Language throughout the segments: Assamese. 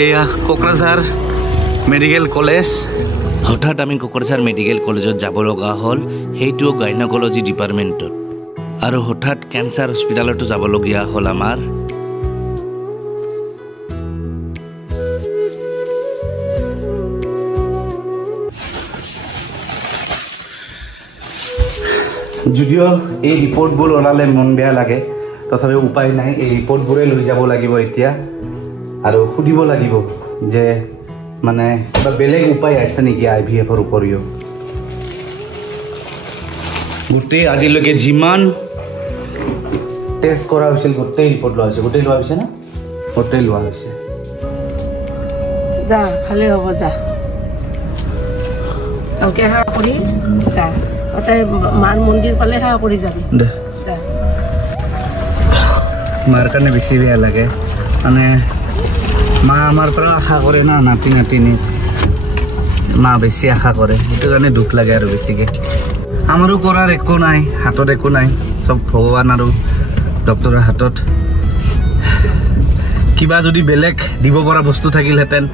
এয়া কোকৰাঝাৰ মেডিকেল কলেজ। হঠাৎ আমি কোকৰাঝাৰ মেডিকেল কলেজত যাব লগা হ'ল, সেইটো গাইনকলজি ডিপাৰ্টমেণ্টত। আৰু হঠাৎ কেঞ্চাৰ হস্পিটেলতো যাবলগীয়া হ'ল আমাৰ। যদিও এই ৰিপৰ্টবোৰ ওলালে মন বেয়া লাগে, তথাপি উপায় নাই, এই ৰিপৰ্টবোৰে লৈ যাব লাগিব এতিয়া আৰু সুধিব লাগিব যে মানে কিবা বেলেগ উপায় আছে নেকি IVFৰ উপৰিও। গোটেই আজিলৈকে যিমান টেষ্ট কৰা হৈছিল গোটেই ৰিপৰ্ট লোৱা হৈছে। গোটেই লোৱা হৈছে না? গোটেই লোৱা হৈছে। যা ভালে হ'ব, যা ওকে হা কৰি যা, তাই মাৰ মন্দিৰ পালে হা কৰি যাবি। মাৰ কাৰণে বেছি বেয়া লাগে, মানে মা আমাৰ পৰা আশা কৰে না, নাতি নাতিনি মা বেছি আশা কৰে, সেইটো কাৰণে দুখ লাগে আৰু বেছিকৈ। আমাৰো কৰাৰ একো নাই, হাতত একো নাই, চব ভগৱান আৰু ডক্টৰৰ হাতত। কিবা যদি বেলেগ দিব পৰা বস্তু থাকিলহেঁতেন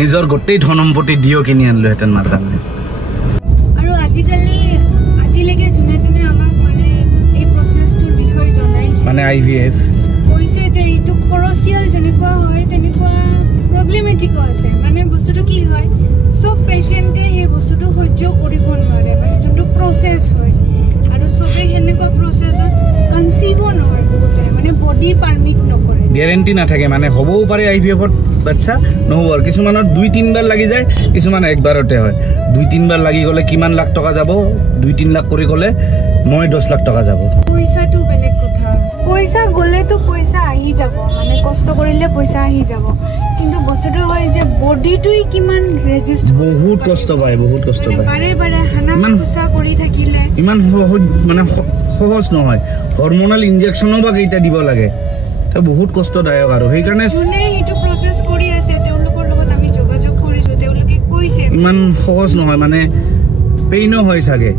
নিজৰ গোটেই ধন সম্পত্তি দিও কিনি আনিলোহেঁতেন মাৰ কাৰণে। আৰু আজিলৈকে যোনে যোনে আমাক মানে এই প্ৰচেছটোৰ বিষয়ে জনাইছে, মানে IVF কৈছে যে এইটো খৰচীয়াল যেনেকুৱা হয় তেনেকুৱা প্ৰব্লেমেটিকো আছে। মানে বস্তুটো কি হয়, চব পেচেণ্টে সেই বস্তুটো সহ্য কৰিব নোৱাৰে, মানে যোনটো প্ৰচেছ হয়। আৰু চবেই সেনেকুৱা প্ৰচেছত কনচিভো নহয়, বহুতে মানে বডি পাৰ্মিট নকৰে, গেৰেণ্টি নাথাকে। মানে হ'বও পাৰে IVFত বাচ্চা, নহ'ব। কিছুমানৰ 2-3 বাৰ লাগি যায়, কিছুমান একবাৰতে হয়। 2-3 বাৰ লাগি গ'লে কিমান লাখ টকা যাব, 2-3 লাখ কৰি গ'লে 9-10 লাখ টকা যাব। পইচাটো বেলেগ কথা, পইচা গ'লেতো পইচা আহি যাব, মানে কষ্ট কৰিলে পইচা আহি যাব। কিন্তু বস্তুটো হয় যে বডিটোৱে কিমান ৰেজিষ্ট, বহুত কষ্ট পায়, বহুত কষ্ট পায়। বাৰে বাৰে হানা খোচা কৰি থাকিলে ইমান মানে সহজ নহয়। হৰমনেল ইনজেকশ্যনো বা কেইটা দিব লাগে, বহুত কষ্টদায়ক। আৰু সেইকাৰণে যোনে এইটো প্ৰচেছ কৰি আছে তেওঁলোকৰ লগত আমি যোগাযোগ কৰিছোঁ, তেওঁলোকে কৈছে ইমান সহজ নহয়, মানে পেইনো হয় চাগে।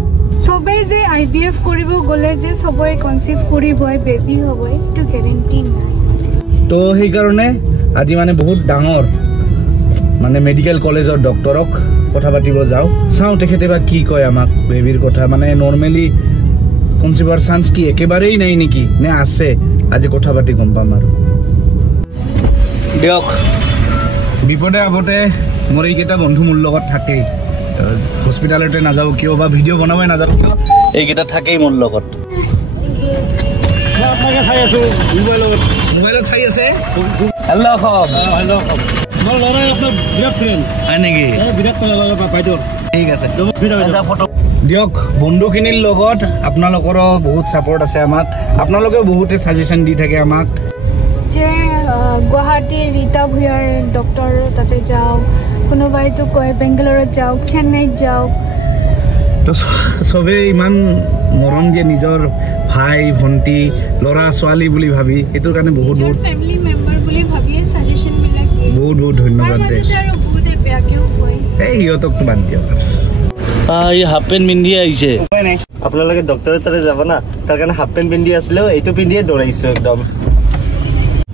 চবেই যে IVF কৰিব গ'লে যে চবেই কনচিভ কৰিবই, বেবী হ'বই, এইটো গেৰেণ্টি নাই। তো সেইকাৰণে আজি মানে বহুত ডাঙৰ মানে মেডিকেল কলেজৰ ডক্টৰক কথা পাতিব যাওঁ, চাওঁ তেখেতে বা কি কয় আমাক বেবীৰ কথা। মানে নৰ্মেলি কনচিভাৰ চান্স কি একেবাৰেই নাই নেকি, নে আছে, আজি কথা পাতি গম পাম আৰু। দিয়ক, বিপদে আপদে মোৰ এইকেইটা বন্ধু মোৰ লগত থাকেই। হস্পিটেলতে নাযাওঁ কিয়, বা ভিডিঅ' বনাবই নাযাওঁ কিয়, এইকেইটা থাকেই মোৰ লগত। চাই আছো মোবাইলত চাই আছে। হেল্ল' হেল্ল' মোৰ ল'ৰাই আপোনাৰ বিৰাট ফ্ৰেণ্ড হয় নেকি? বিৰাট বাইদেউ, ঠিক আছে ফটো দিয়ক। বন্ধুখিনিৰ লগত আপোনালোকৰো বহুত ছাপৰ্ট আছে আমাক, আপোনালোকেও বহুতে ছাজেশ্যন দি থাকে আমাক যে গুৱাহাটীৰ ৰীতা ভূঞাৰ ডক্টৰ তাতে যাওক, কোনোবাইতো কয় বেংগালুৰুত যাওক, চেন্নাইত যাওক। তো চবেই ইমান মৰম দিয়ে নিজৰ ভাই ভণ্টি ল'ৰা ছোৱালী বুলি ভাবি, সেইটোৰ কাৰণে বহুত বহুত ফেমিলি মেম্বাৰ বুলি ভাবিয়ে ছাজেশ্যনবিলাক দিয়ে। বহুত বহুত ধন্যবাদ দে। আৰু বহুতে বেয়াকেও কয়, এই সিহঁতকতো বাদ দিয়ক। এই হাফ পেণ্ট পিন্ধি আহিছে। আপোনালোকে ডক্টৰৰ তাতে যাব না, তাৰ কাৰণে হাফ পেণ্ট পিন্ধি আছিলেও এইটো পিন্ধিয়ে দৌৰাইছো একদম।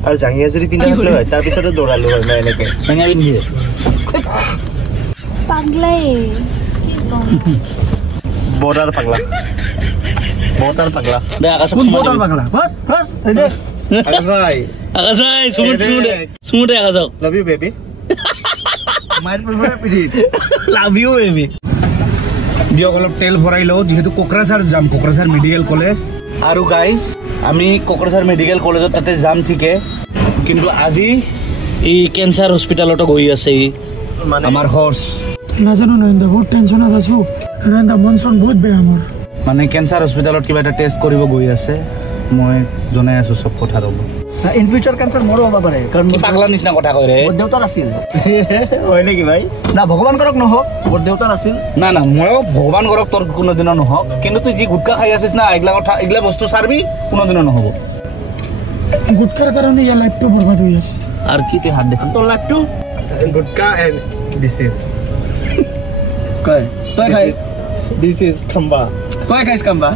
আৰু জাঙিয়া জুৰি পিন্ধা থাকিলে হয়, তাৰপিছতো দৌৰালো হয় মই এনেকে। টেঙা পিন্ধি পাগলাই বৰ্ডাৰ পাগলা, বৰ্ডাৰ পাগলা দে আকাশ বৰ্ডাৰ পাগলা আকাশ ভাই, আকাশ ভাই চুমুতে আকাশক love you baby, love you baby. দিয়ক অলপ তেল ভৰাই লওঁ, যিহেতু কোকৰাঝাৰ যাম, কোকৰাঝাৰ মেডিকেল কলেজ। আৰু গাইজ আমি কোকৰাঝাৰ মেডিকেল কলেজত তাতে যাম ঠিকে, কিন্তু আজি এই কেঞ্চাৰ হস্পিটেলতো গৈ আছে আমাৰ হৰ্চ। নাজানো নৰেন্দ্ৰ, বহুত টেনশ্যনত আছো। নৰেন্দ্ৰ মন চন বহুত বেয়া মোৰ। মানে কেঞ্চাৰ হস্পিটেলত কিবা এটা টেষ্ট কৰিব গৈ আছে, মই জনাই আছোঁ চব কথা। ৰ'ব, ইন ফিউচাৰ কেঞ্চাৰ মোৰো হ'ব পাৰে, কাৰণ পাগলা নিচিনা কথা কয় ৰে। মোৰ দেউতাৰ আছিল। হয় নেকি ভাই? না ভগৱান কৰক নহওক, মোৰ দেউতাৰ আছিল। না না, ময়ো ভগৱান কৰক তোৰ কোনোদিনো নহওক, কিন্তু তুই যি গুটকা খাই আছিস না, এইগিলা কথা এইগিলা বস্তু চাৰবি কোনোদিনো নহ'ব। গুটকাৰ কাৰণে ইয়াৰ লাইফটো বৰবাদ হৈ আছে। আৰু কি তুই হাত দেখ তোৰ লাইফটো গুটকা এণ্ড দিছ ইজ কয় তই খাই, দিছ ইজ খাম্বা, তই খাইছ কাম্বা।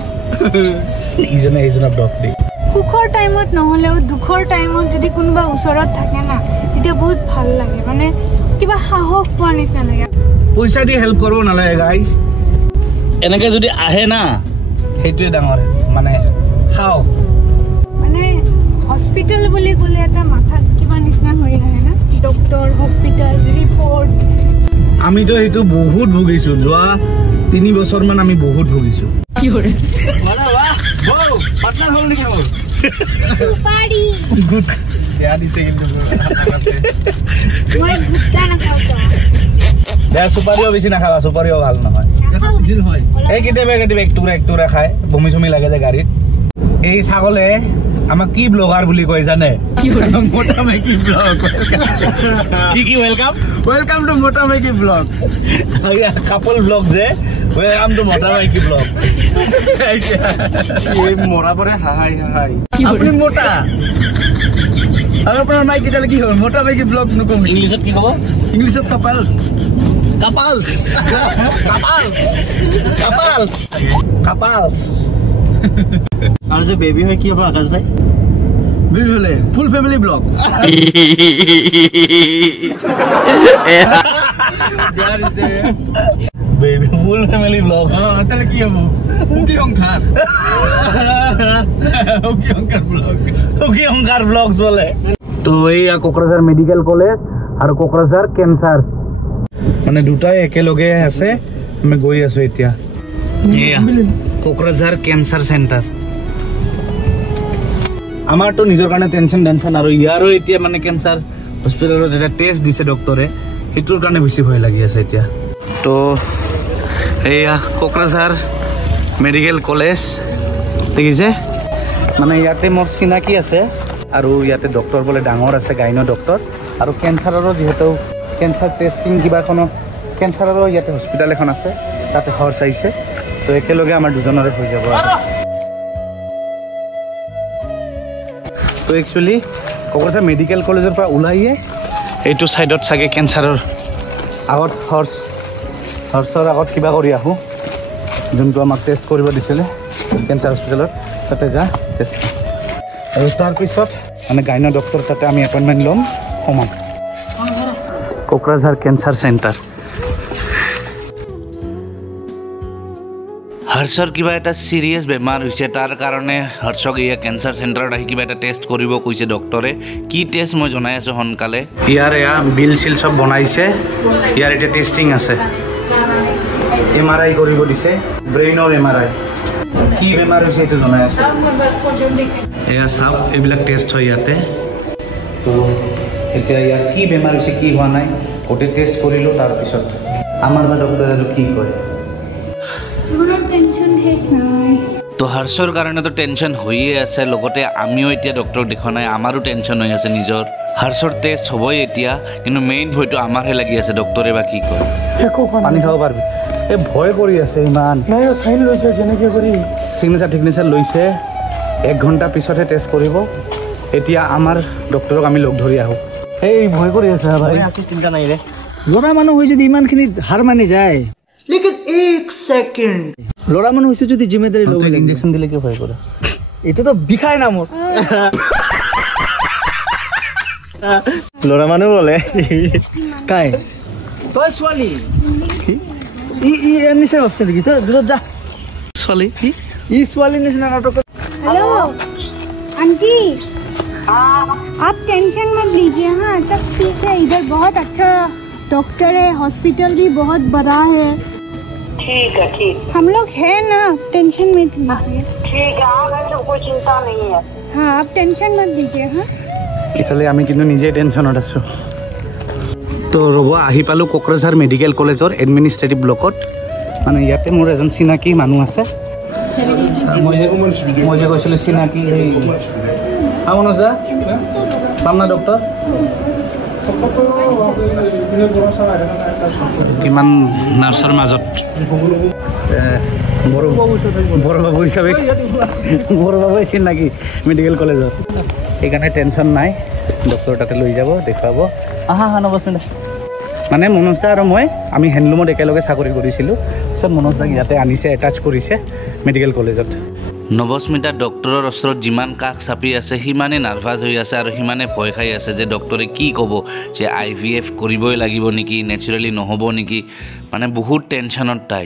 ইজনে ইজনক ডক দি সুখৰ টাইমত নহ'লেও দুখৰ টাইমত যদি কোনোবা ওচৰত থাকে না তেতিয়া বহুত ভাল লাগে মানে কিবা সাহস পোৱা নিচিনা লাগে পইচা দি হেল্প কৰিব নালাগে গাইজ এনেকে যদি আহে না সেইটোৱে ডাঙৰ মানে সাহস মানে হস্পিটেল বুলি ক'লে এটা মাথাত কিবা নিচিনা হৈ আহে না ডক্টৰ হস্পিটেল ৰিপৰ্ট আমিতো সেইটো বহুত ভুগিছোঁ যোৱা 3 বছৰমান আমি বহুত ভুগিছোঁ কি কৰে পাৰ্টনাৰ হ'ল নেকি মোৰ সুপাৰি গুড বেয়া দিছে কিন্তু মই গুটকা নাখাওঁ বেয়া চুপাৰিও বেছি নাখাবা চুপাৰিও ভাল নহয় এই কেতিয়াবা একটুৰা খায় বমি চমি লাগে যে গাড়ীত এই ছাগলে আমাক কি ব্লগাৰ বুলি কয় জানে মোটা মাইকী ব্লগ কি ৱেলকাম টু মোটা মাইকী ব্লগ কাপল ব্লগ যে ৱেলকাম টু মোটা মাইকী ব্লগ এই মৰা পৰে হাহাই আপুনি মোটা আৰু আপোনাৰ মাইকী তালে কি হ'ল মোটা মাইকী ব্লগ নকম ইংলিছত কি ক'ব ইংলিছত কাপালছ আৰু যে বেবী হয় কি হ'ব আকাশ ভাই বিহলে full family vlog baby full family vlog তাহলে কি হ'ব উকি অংকার ব্লগ চলে তো এইয়া কোকৰাঝাৰ মেডিকেল কলেজ আৰু কোকৰাঝাৰ কেঞ্চাৰ মানে দুটাই একেলগে আছে আমি গৈ আছো এতিয়া এয়া কোকৰাঝাৰ কেঞ্চাৰ চেণ্টাৰ আমাৰতো নিজৰ কাৰণে টেনশ্যন আৰু ইয়াৰো এতিয়া মানে কেঞ্চাৰ হস্পিটেলত এটা টেষ্ট দিছে ডক্টৰে সেইটোৰ কাৰণে বেছি ভয় লাগি আছে এতিয়া তো এয়া কোকৰাঝাৰ মেডিকেল কলেজ দেখিছে মানে ইয়াতে মোৰ চিনাকি আছে আৰু ইয়াতে ডক্টৰ বোলে ডাঙৰ আছে গাইনো ডক্টৰ আৰু কেঞ্চাৰৰো যিহেতু কেঞ্চাৰ টেষ্টিং কিবাখনো কেঞ্চাৰৰো ইয়াতে হস্পিটেল এখন আছে তাতে খৰচ আহিছে তো একেলগে আমাৰ দুজনৰে হৈ যাব তো একচুৱেলি কোকৰাঝাৰ মেডিকেল কলেজৰ পৰা ওলাইয়ে এইটো ছাইডত চাগে কেঞ্চাৰৰ আগত হৰ্চৰ আগত কিবা কৰি আহোঁ যোনটো আমাক টেষ্ট কৰিব দিছিলে কেঞ্চাৰ হস্পিটেলত তাতে যা টেষ্ট আৰু তাৰপিছত মানে গাইনো ডক্টৰ তাতে আমি এপইণ্টমেণ্ট ল'ম সোমাম কোকৰাঝাৰ কেঞ্চাৰ চেণ্টাৰ হৰ্ষৰ কিবা এটা চিৰিয়াছ বেমাৰ হৈছে তাৰ কাৰণে হৰ্ষক ইয়া কেঞ্চাৰ চেণ্টাৰত আহি কিবা এটা টেষ্ট কৰিব কৈছে ডক্টৰে কি টেষ্ট মই জনাই আছোঁ সোনকালে ইয়াৰ এয়া বিল চিল চব বনাইছে ইয়াৰ এতিয়া টেষ্টিং আছে MRI কৰিব দিছে ব্ৰেইনৰ MRI কি বেমাৰ হৈছে এইটো জনাই আছোঁ এয়া চাওক এইবিলাক টেষ্ট হয় ইয়াতে তো এতিয়া ইয়াৰ কি বেমাৰ হৈছে কি হোৱা নাই গোটেই টেষ্ট কৰিলোঁ তাৰপিছত আমাৰ বা ডক্টৰে আৰু কি কয় তো হৰ্ষৰ কাৰণেতো টেনশ্যন হৈয়ে আছে লগতে আমিও এতিয়া ডক্টৰক দেখুৱা নাই আমাৰো টেনশ্যন হৈ আছে নিজৰ হৰ্ষৰ টেষ্ট হ'বই এতিয়া কিন্তু মেইন ভয়টো আমাৰহে লাগি আছে ডক্টৰে বা কি কয় পানী খাব পাৰিবি এই ভয় কৰি আছে ইমান চাইন লৈছে যেনেকৈ কৰি চিগনেচাৰ লৈছে 1 ঘণ্টা পিছতহে টেষ্ট কৰিব এতিয়া আমাৰ ডক্টৰক আমি লগ ধৰি আহোঁ এই ভয় কৰি আছে ভাই চিন্তা নাই ৰে ল'ৰা মানুহ হৈ যদি ইমানখিনি হাৰ মানি যায় লেকিন 1 সেকেন্ড ল'ৰা মানুহ হৈছে যদি জিম্মেদাৰি ল'ব লাগে ইনজেকশ্যন দিলে কি ভয় কৰে এইটোতো বিষাই না মোৰ ল'ৰা মানুহ বোলে কাই তই ছোৱালী ই নিচে ভাবছে নেকি তই দূৰত যা ছোৱালী ই ছোৱালী নিচিনা নাটক हेलो आंटी आप टेंशन मत लीजिए हाँ सब ठीक है इधर बहुत अच्छा डॉक्टर है हॉस्पिटल भी बहुत बड़ा है ठीक है ठीक हम लोग हैं ना टेंशन मत लीजिए ठीक है हाँ मैं कोई चिंता नहीं है हाँ आप टेंशन मत लीजिए हाँ ইফালে আমি কিন্তু নিজে টেনশ্যনত আছোঁ তো ৰ'ব আহি পালোঁ কোকৰাঝাৰ মেডিকেল কলেজৰ এডমিনিষ্ট্ৰেটিভ ব্লকত মানে ইয়াতে মোৰ এজন চিনাকি মানুহ আছে মই যে কৈছিলোঁ চিনাকি এই মনোজা পাম না ডক্টৰ কিমান নাৰ্ছৰ মাজত বৰবাবু হিচাপে বৰবাবু চিনাকি মেডিকেল কলেজত সেইকাৰণে টেনশ্যন নাই ডক্টৰ তাতে লৈ যাব দেখুৱাব আহা নবচোন মানে মনোজ দা আৰু মই আমি হেণ্ডলুমত একেলগে চাকৰি কৰিছিলোঁ পিছত মনোজ দাক ইয়াতে আনিছে এটাচ কৰিছে মেডিকেল কলেজত নৱস্মিতা ডক্টৰৰ ওচৰত যিমান কাষ চাপি আছে সিমানে নাৰ্ভাছ হৈ আছে আৰু সিমানে ভয় খাই আছে যে ডক্টৰে কি ক'ব যে IVF কৰিবই লাগিব নেকি নেচাৰেলি নহ'ব নেকি মানে বহুত টেনশ্যনত তাই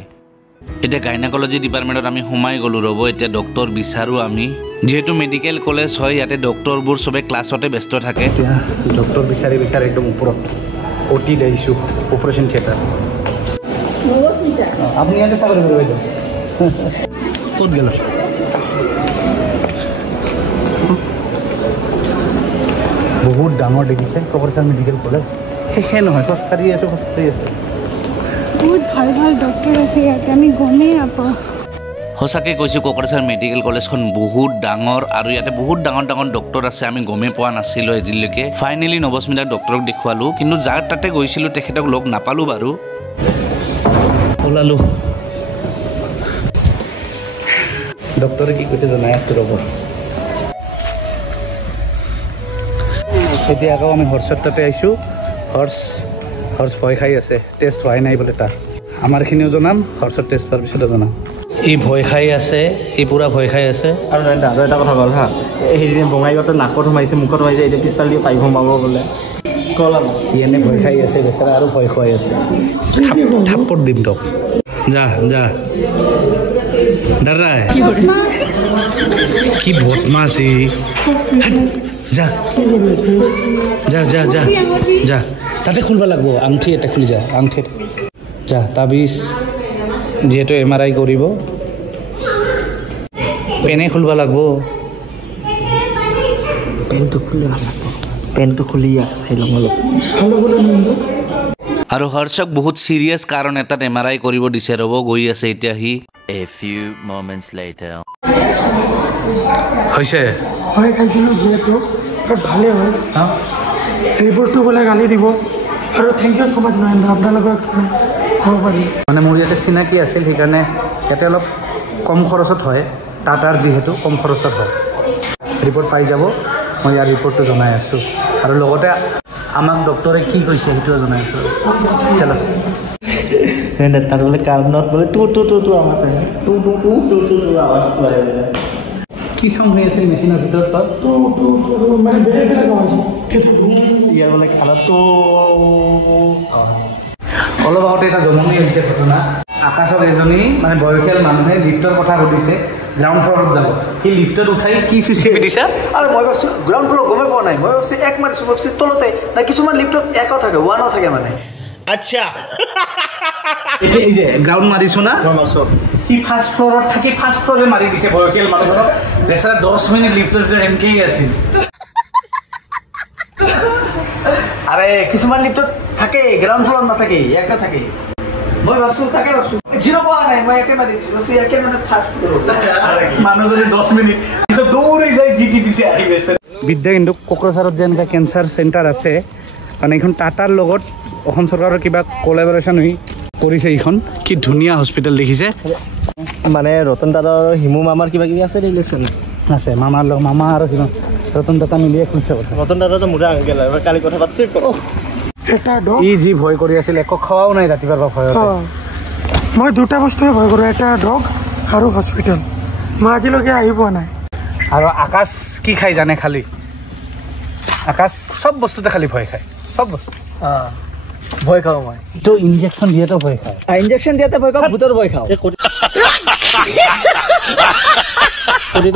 এতিয়া গাইনাকলজি ডিপাৰ্টমেণ্টত আমি সোমাই গ'লোঁ ৰ'ব এতিয়া ডক্টৰ বিচাৰোঁ আমি যিহেতু মেডিকেল কলেজ হয় ইয়াতে ডক্টৰবোৰ চবে ক্লাছতে ব্যস্ত থাকে এতিয়া ডক্টৰ বিচাৰি একদম ওপৰত অতি লৈছোঁ অপাৰেশ্যন থিয়েটাৰ আপুনি ইয়াতে চাব লাগিব বাইদেউ ক'ত গ'ল বহুত ডাঙৰ দেখিছে ককৰচাৰ মেডিকেল কলেজ শেষে নহয় খোজকাঢ়ি আছোঁ বহুত ভাল ভাল ডক্টৰ আছে ইয়াতে আমি গমেই নাপাওঁ সঁচাকৈ কৈছোঁ ককৰচাৰ মেডিকেল কলেজখন বহুত ডাঙৰ আৰু ইয়াতে বহুত ডাঙৰ ডক্টৰ আছে আমি গমেই পোৱা নাছিলোঁ আজিলৈকে ফাইনেলি নৱস্মিতাক ডক্টৰক দেখুৱালোঁ কিন্তু যাৰ তাতে গৈছিলোঁ তেখেতক লগ নাপালোঁ বাৰু ওলালোঁ ডক্টৰে কি কৈছে জনাই আছোঁ ৰ'ব এতিয়া আকৌ আমি হৰ্ষৰ তাতে আহিছোঁ হৰ্ষ ভয় খাই আছে টেষ্ট হোৱাই নাই বোলে তাৰ আমাৰখিনিও জনাম হৰ্ষৰ টেষ্ট হোৱাৰ পিছতে জনাম ই ভয় খাই আছে ই পূৰা ভয় খাই আছে আৰু আৰু এটা কথা ক'ল হা সেই বঙাইগাঁৱত নাকত সোমাইছে মুখত সোমাইছে এতিয়া পিছফালে দিয়ে পাইপ সোমাব বোলে ক'লা ই এনে ভয় খাই আছে বেচাৰা আৰু ভয় খুৱাই আছে থাপ্পৰ দিম তোক যা দাদা কি বদমাছ ই যা তাতে খুলিব লাগিব আঙঠি এটা খুলি যা তাবিজ যিহেতু MRI কৰিব পেনে খুলিব লাগিব পেনটো খুলি চাই ল'ম অলপ আৰু হৰ্ষক বহুত চিৰিয়াছ কাৰণ এটাত MRI কৰিব দিছে ৰ'ব গৈ আছে এতিয়া সি A few moments later হৈছে ভয় খাইছিলোঁ যিহেতু ভালেই হয় এইবোৰটো বোলে গালি দিব আৰু থেংক ইউ ছ' মাছ নৰেন্দ্ৰ আপোনালোকৰ হ'ব পাৰি মানে মোৰ ইয়াতে চিনাকি আছিল সেইকাৰণে ইয়াতে অলপ কম খৰচত হয় টাটাৰ যিহেতু কম খৰচত হয় ৰিপৰ্ট পাই যাব মই ইয়াৰ ৰিপৰ্টটো জনাই আছোঁ আৰু লগতে আমাক ডক্টৰে কি কৈছে সেইটোও জনাই আছোঁ চলো তাৰ বোলে কাৰণত বোলে টু আৱাজ আহে টু আৱাজটো আহে বোলে কি চাউণ্ড হৈ আছে মেচিনৰ ভিতৰত মানে বেলেগ আৱাজ ইয়াৰ বোলে খানাত আৱাজ অলপ আগতে এটা জমনি হৈছে ঘটনা আকাশক এজনী মানে বয়সীয়াল মানুহে লিফ্টৰ কথা সুধিছে গ্ৰাউণ্ড ফ্ল'ৰত যাব সি লিফ্টত উঠাই কি চুইচ টিপি দিছা আৰু মই ভাবিছোঁ গ্ৰাউণ্ড ফ্ল'ৰ গমেই পোৱা নাই মই ভাবিছোঁ এক মাৰিছোঁ ভাবিছোঁ তলতে না কিছুমান লিফ্টত একো থাকে ওৱানো থাকে মানে আচ্ছা এতিয়া এই যে গ্ৰাউণ্ড মাৰিছোঁ না সি ফাৰ্ষ্ট ফ্ল'ৰত থাকি ফাৰ্ষ্ট ফ্ল'ৰে মাৰি দিছে বয়সীয়াল মানুহজনক বেচাৰা 10 মিনিট লিফ্টৰ যে এনেকেই আছিল আৰে কিছুমান লিফ্টত থাকে গ্ৰাউণ্ড ফ্ল'ৰত নাথাকে একে থাকে মই ভাবিছোঁ তাকে ভাবিছোঁ জিৰ' পোৱা নাই মই একে মাৰি দিছোঁ ভাবিছোঁ একে মানে ফাৰ্ষ্ট ফ্ল'ৰত মানুহজনী 10 মিনিট পিছত দৌৰি যায় জি টিপিছে আহি গৈছে বিদ্যা কিন্তু কোকৰাঝাৰত যে এনেকুৱা কেঞ্চাৰ চেণ্টাৰ আছে মানে এইখন টাটাৰ লগত অসম চৰকাৰৰ কিবা কলাবৰেশ্যন হৈ কৰিছে এইখন কি ধুনীয়া হস্পিটেল দেখিছে মানে ৰতন দাদাৰ হিমু মামাৰ কিবা কিবি আছে ৰিলেশ্যন আছে মামাৰ লগত মামা আৰু কিমান ৰতন দাদা মিলিয়ে খুলিছে কথা ৰতন দাদাটো মোৰে আংকেল হয় কালি কথা পাতিছে এটা ডগ ই যি ভয় কৰি আছিল একো খোৱাও নাই ৰাতিপুৱাৰ পৰা ভয়ত মই দুটা বস্তুৱে ভয় কৰোঁ এটা ডগ আৰু হস্পিটেল মই আজিলৈকে আহি পোৱা নাই আৰু আকাশ কি খাই জানে খালি আকাশ চব বস্তুতে খালি ভয় খায় চব বস্তু ভয় খাওঁ মই এইটো ইনজেকশ্যন দিয়েতো ভয় খায় ইনজেকশ্যন দিয়াতে ভয় খাওঁ ভূতৰ ভয় খাওঁ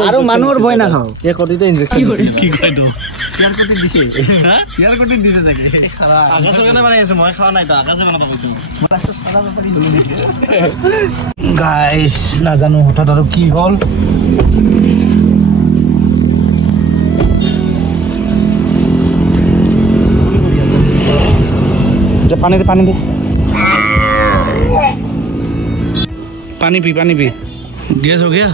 আৰু মানুহৰ ভয় নাখাওঁ এই কটিতে ইনজেকশ্যন কি কয় তো ইয়াৰ প্ৰতি দিছে ইয়াৰ প্ৰতি দিছে তাকে আকাশৰ কাৰণে মানে আছে মই খোৱা নাই তো আকাশে মানে কৈছো গাইছ নাজানো হঠাৎ আৰু কি হ'ল पानी दे पानी पी गैस हो गया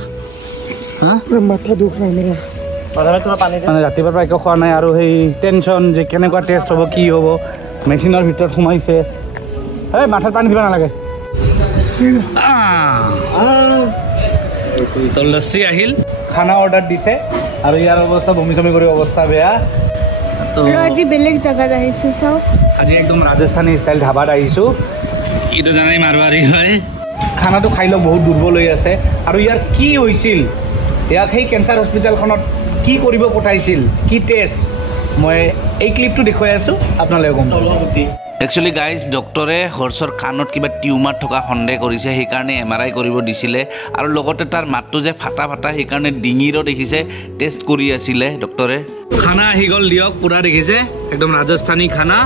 हाँ माथा दुख रहा है मेरा মানে ৰাতিপুৱাৰ পৰা একো খোৱা নাই আৰু সেই টেনশ্যন যে কেনেকুৱা টেষ্ট হ'ব কি হ'ব মেচিনৰ ভিতৰত সোমাইছে এই মাথাত পানী দিব নালাগে তো লস্সি আহিল খানা অৰ্ডাৰ দিছে আৰু ইয়াৰ অৱস্থা বমি চমি কৰি অৱস্থা বেয়া তো আজি বেলেগ জায়গাত আহিছোঁ চাওক আজি একদম ৰাজস্থানী ষ্টাইল ধাবাত আহিছোঁ এইটো জানাই মাৰৱাৰী হয় খানাটো খাই লওক বহুত দুৰ্বল হৈ আছে আৰু ইয়াৰ কি হৈছিল ইয়াক সেই কেঞ্চাৰ হস্পিটেলখনত কি কৰিব পঠাইছিল, কি টেষ্ট, মই এই ক্লিপটো দেখুৱাই আছোঁ, আপোনালোকে গম পাব। একচুৱেলি গাইজ ডক্টৰে হৰ্ষৰ কাণত কিবা টিউমাৰ থকা সন্দেহ কৰিছে, সেইকাৰণে MRI কৰিব দিছিলে আৰু লগতে তাৰ মাতটো যে ফাটা ফাটা সেইকাৰণে ডিঙিৰো দেখিছে টেষ্ট কৰি আছিলে ডক্টৰে। খানা আহি গ'ল দিয়ক, পূৰা দেখিছে একদম ৰাজস্থানী খানা।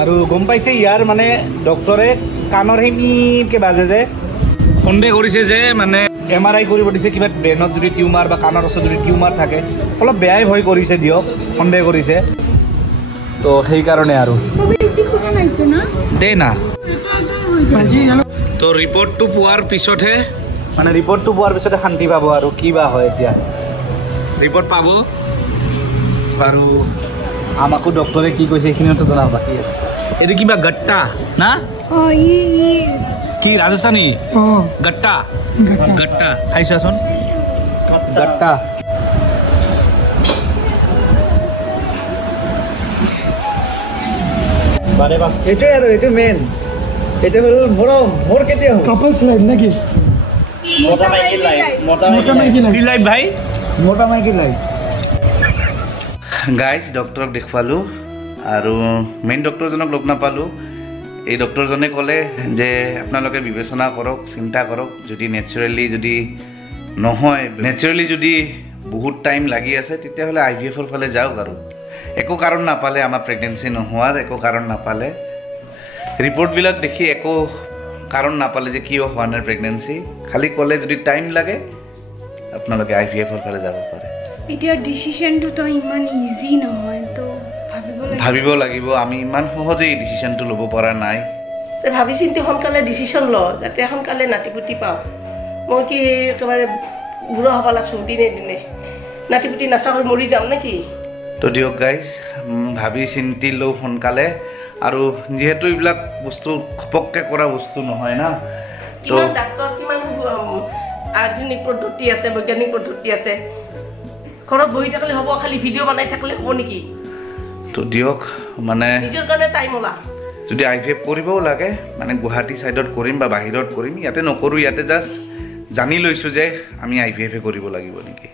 আৰু গম পাইছে ইয়াৰ মানে ডক্টৰে কাণৰ সেই মিৰকৈ বাজে যে সন্দেহ কৰিছে যে মানে MRI কৰিব দিছে, কিবা ব্ৰেইনত যদি টিউমাৰ বা কাণৰ ওচৰত যদি টিউমাৰ থাকে, অলপ বেয়াই ভয় কৰিছে দিয়ক, সন্দেহ কৰিছে। তো সেইকাৰণে আৰু দে না। তো ৰিপৰ্টটো পোৱাৰ পিছতহে মানে ৰিপৰ্টটো পোৱাৰ পিছতে শান্তি পাব আৰু কি বা হয়। এতিয়া ৰিপৰ্ট পাব আৰু আমাকো ডক্টৰে কি কৈছে এইখিনিতো জনাব বাকী আছে। এইটো কিবা গট্টা না কি ৰাজস্থানী গট্টা গট্টা খাইছোৱাচোন গট্টা। এইটোৱে আৰু এইটো মেইন, এইটো হ'ল মৰম। মোৰ কেতিয়া হ'ব কাপলছ লাইফ নেকি? মোটা মাইকী লাইফ কি লাইফ ভাই? মোটা মাইকী লাইফ। গাইজ ডক্টৰক দেখুৱালোঁ আৰু মেইন ডক্টৰজনক লগ নাপালোঁ। এই ডক্টৰজনে ক'লে যে আপোনালোকে বিবেচনা কৰক, চিন্তা কৰক, যদি নেচাৰেলি যদি নহয়, নেচাৰেলি যদি বহুত টাইম লাগি আছে তেতিয়াহ'লে IVF-ৰ ফালে যাওক। আৰু একো কাৰণ নাপালে, আমাৰ প্ৰেগনেঞ্চি নোহোৱাৰ একো কাৰণ নাপালে, ৰিপৰ্টবিলাক দেখি একো কাৰণ নাপালে যে কিয় হোৱা নাই প্ৰেগনেঞ্চি, খালি ক'লে যদি টাইম লাগে আপোনালোকে IVF-ৰ ফালে যাব পাৰে। এতিয়া ডিচিশ্যনটোতো ইমান ইজি নহয়, তো ভাবিব লাগিব। আমি ইমান সহজেই ডিচিশ্যনটো ল'ব পৰা নাই। ভাবি চিন্তি সোনকালে ডিচিশ্যন ল, যাতে সোনকালে নাতিপুতি পাওঁ। মই কি একেবাৰে বুঢ়া হ'ব লাগছোঁ দিনে দিনে, নাতিপুতি নাচাকৈ মৰি যাম নেকি? তো দিয়ক গাইজ, ভাবি চিন্তি লওঁ সোনকালে। আৰু যিহেতু এইবিলাক বস্তু খপককৈ কৰা বস্তু নহয় না, তো ডাক্তৰ কিমান আধুনিক পদ্ধতি আছে, বৈজ্ঞানিক পদ্ধতি আছে, ঘৰত বহি থাকিলে হ'ব, খালি ভিডিঅ' বনাই থাকিলে হ'ব নেকি? তো দিয়ক, মানে নিজৰ কাৰণে টাইম ওলা। যদি IVF কৰিবও লাগে মানে গুৱাহাটী ছাইডত কৰিম বা বাহিৰত কৰিম, ইয়াতে নকৰোঁ। ইয়াতে জাষ্ট জানি লৈছোঁ যে আমি IVF কৰিব লাগিব নেকি।